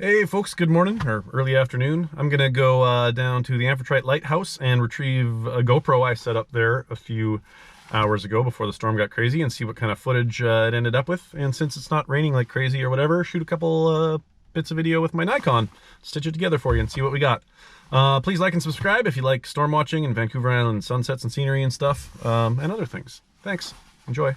Hey folks, good morning or early afternoon. I'm gonna go down to the Amphitrite Lighthouse and retrieve a GoPro I set up there a few hours ago before the storm got crazy and see what kind of footage it ended up with. And since it's not raining like crazy or whatever, shoot a couple bits of video with my Nikon, stitch it together for you and see what we got. Please like and subscribe if you like storm watching and Vancouver Island sunsets and scenery and stuff, and other things. Thanks. Enjoy.